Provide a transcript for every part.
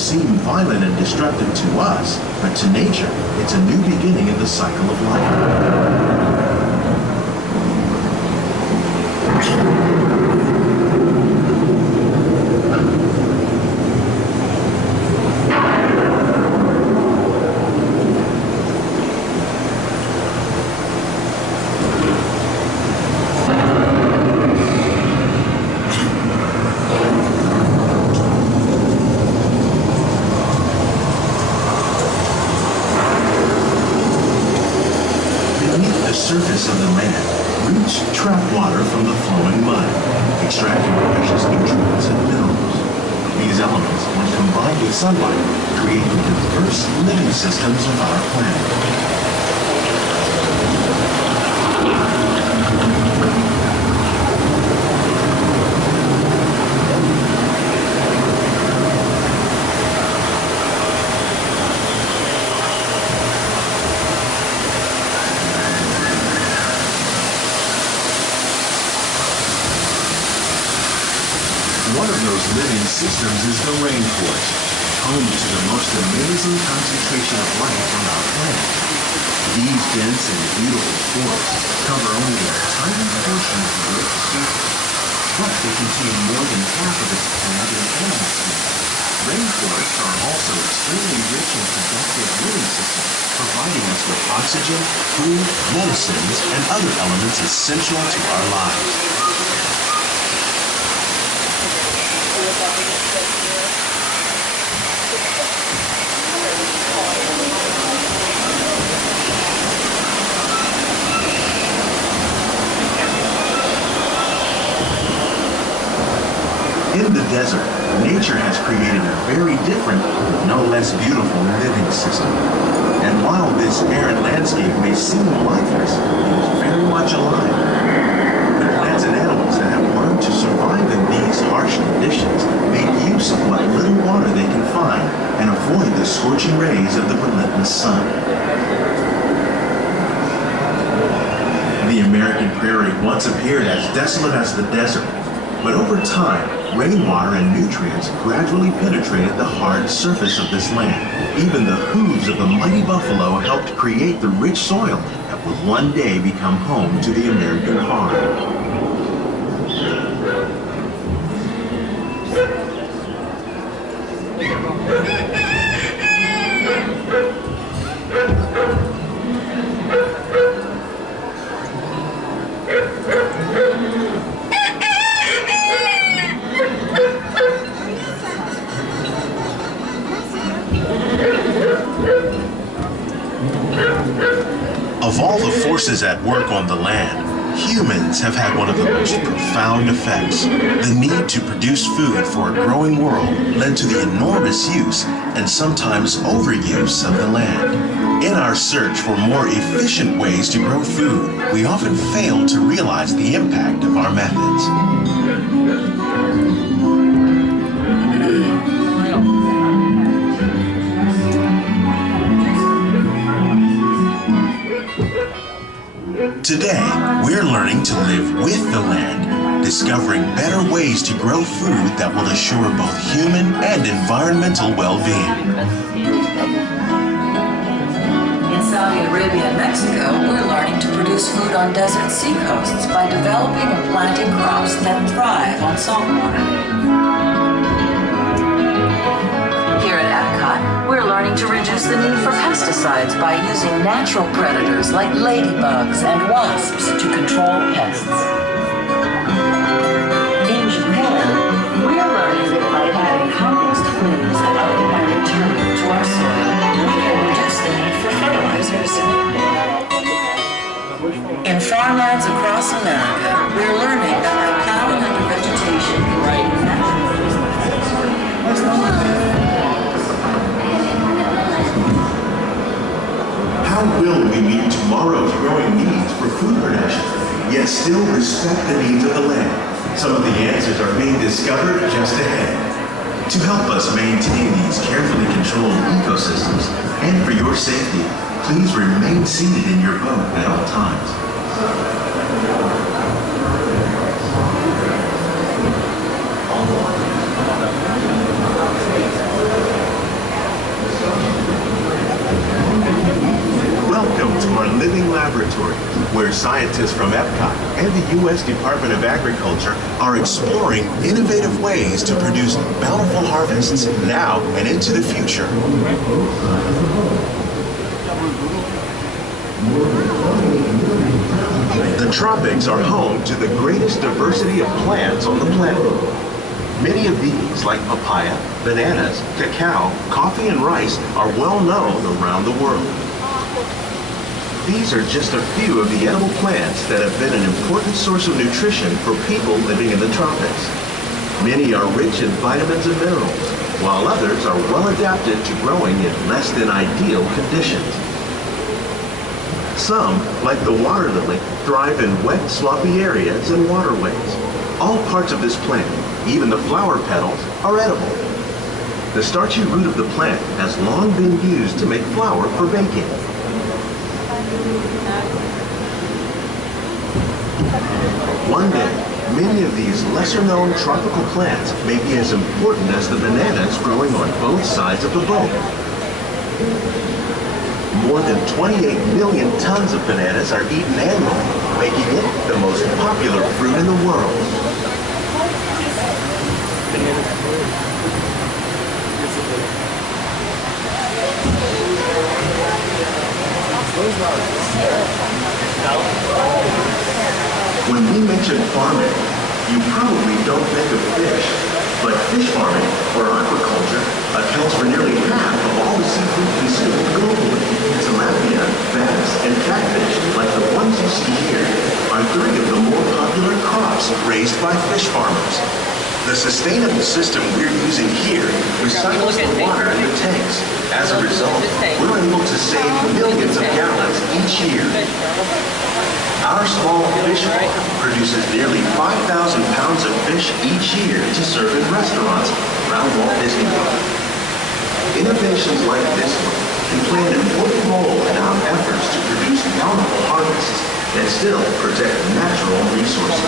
seem violent and destructive to us, but to nature, it's a new beginning in the cycle of life. Surface of the land, roots trap water from the flowing mud, extracting precious nutrients and minerals. These elements, when combined with sunlight, create the diverse living systems of our planet. One of those living systems is the rainforest, home to the most amazing concentration of life on our planet. These dense and beautiful forests cover only a tiny portion of the Earth's surface, but they contain more than half of its plant and animal species. Rainforests are also extremely rich and productive living systems, providing us with oxygen, food, medicines, and other elements essential to our lives. In the desert, nature has created a very different, no less beautiful living system. And while this arid landscape may seem lifeless, it is very much alive. The plants and animals that have learned to survive in these harsh conditions make use of what little water they can find and avoid the scorching rays of the relentless sun. The American prairie once appeared as desolate as the desert, but over time, rainwater and nutrients gradually penetrated the hard surface of this land. Even the hooves of the mighty buffalo helped create the rich soil that would one day become home to the American farm. Of all the forces at work on the land, humans have had one of the most profound effects. The need to produce food for a growing world led to the enormous use and sometimes overuse of the land. In our search for more efficient ways to grow food, we often fail to realize the impact of our methods. Today, we're learning to live with the land, discovering better ways to grow food that will assure both human and environmental well-being. In Saudi Arabia and Mexico, we're learning to produce food on desert seacoasts by developing and planting crops that thrive on salt water. Here at Epcot, we're learning to reduce the need for pesticides by using natural predators like ladybugs and wasps to control pests. In Japan, we're learning that by adding compost leaves and ordinary material to our soil, we can reduce the need for fertilizers. In farmlands across America, we're learning that by plowing under vegetation containing natural How will we meet tomorrow's growing needs for food production, yet still respect the needs of the land? Some of the answers are being discovered just ahead. To help us maintain these carefully controlled ecosystems, and for your safety, please remain seated in your boat at all times. Scientists from Epcot and the U.S. Department of Agriculture are exploring innovative ways to produce bountiful harvests now and into the future. The tropics are home to the greatest diversity of plants on the planet. Many of these, like papaya, bananas, cacao, coffee, and rice, are well known around the world. These are just a few of the edible plants that have been an important source of nutrition for people living in the tropics. Many are rich in vitamins and minerals, while others are well adapted to growing in less than ideal conditions. Some, like the water lily, thrive in wet, sloppy areas and waterways. All parts of this plant, even the flower petals, are edible. The starchy root of the plant has long been used to make flour for baking. One day, many of these lesser-known tropical plants may be as important as the bananas growing on both sides of the boat. More than 28 million tons of bananas are eaten annually, making it the most popular fruit in the world. When we mention farming, you probably don't think of fish, but fish farming, or aquaculture, accounts for nearly half of all the seafood consumed globally. Tilapia, bass, and catfish, like the ones you see here, are three of the more popular crops raised by fish farmers. The sustainable system we're using here recycles the water in the tanks. As a result, we're able to save millions of gallons each year. Our small fish farm produces nearly 5,000 pounds of fish each year to serve in restaurants around Walt Disney World. Innovations like this one can play an important role in our efforts to produce bountiful harvests and still protect natural resources.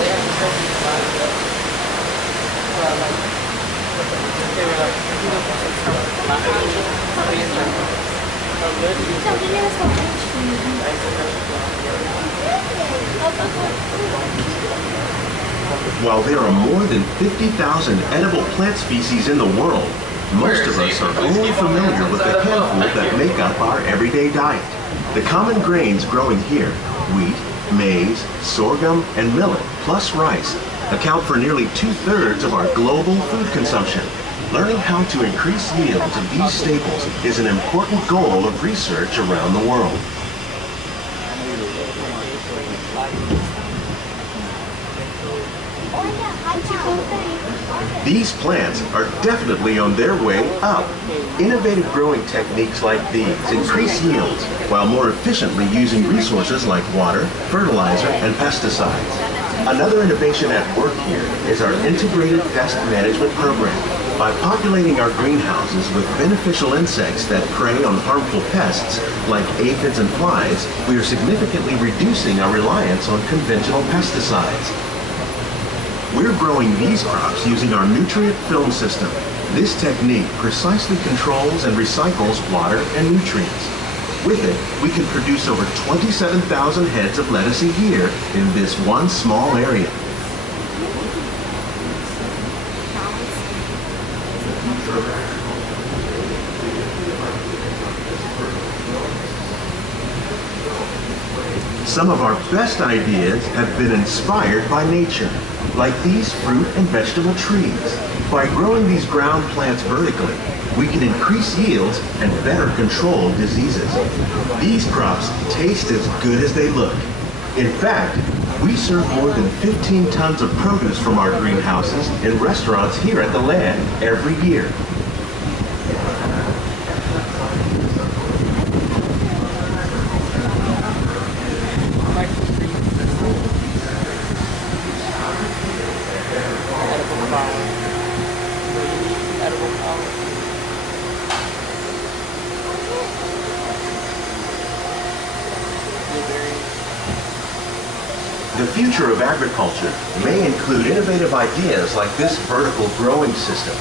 While there are more than 50,000 edible plant species in the world, most of us are only familiar with the handful that make up our everyday diet. The common grains growing here, wheat, maize, sorghum, and millet, plus rice, account for nearly 2/3 of our global food consumption. Learning how to increase yields of these staples is an important goal of research around the world. These plants are definitely on their way up. Innovative growing techniques like these increase yields while more efficiently using resources like water, fertilizer, and pesticides. Another innovation at work here is our integrated pest management program. By populating our greenhouses with beneficial insects that prey on harmful pests like aphids and flies, we are significantly reducing our reliance on conventional pesticides. We're growing these crops using our nutrient film system. This technique precisely controls and recycles water and nutrients. With it, we can produce over 27,000 heads of lettuce a year in this one small area. Some of our best ideas have been inspired by nature, like these fruit and vegetable trees. By growing these ground plants vertically, we can increase yields and better control diseases. These crops taste as good as they look. In fact, we serve more than 15 tons of produce from our greenhouses in restaurants here at the Land every year. The future of agriculture may include innovative ideas like this vertical growing system.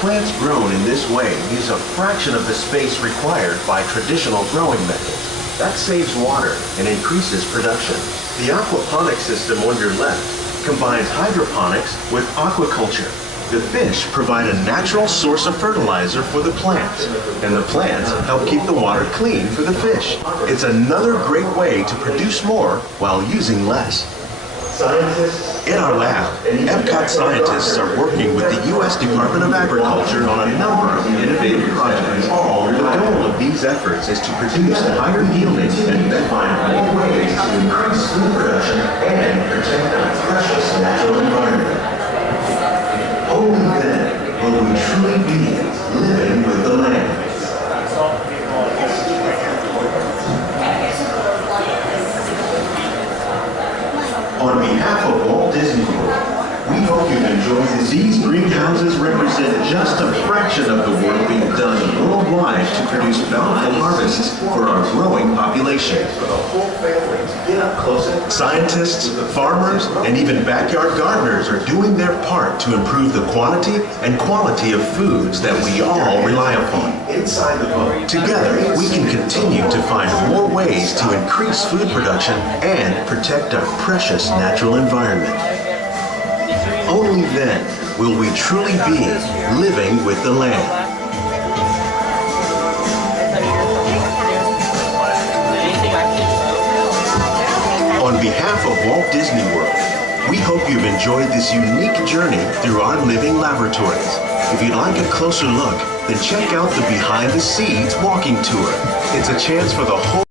Plants grown in this way use a fraction of the space required by traditional growing methods. That saves water and increases production. The aquaponics system on your left combines hydroponics with aquaculture. The fish provide a natural source of fertilizer for the plants, and the plants help keep the water clean for the fish. It's another great way to produce more while using less. In our lab, Epcot scientists are working with the U.S. Department of Agriculture on a number of innovative projects. The goal of these efforts is to produce higher yielding and find more ways to increase food production and protect our precious natural environment. Only then will we truly be living with the land. On behalf of Walt Disney World, we hope you've enjoyed this. These greenhouses represent just a fraction of the work being done worldwide to produce bountiful harvests for our growing population. Scientists, farmers, and even backyard gardeners are doing their part to improve the quantity and quality of foods that we all rely upon. Together, we can continue to find more ways to increase food production and protect our precious natural environment. Only then will we truly be living with the land. On behalf of Walt Disney World, we hope you've enjoyed this unique journey through our living laboratories. If you'd like a closer look, then check out the Behind the Scenes walking tour. It's a chance for the whole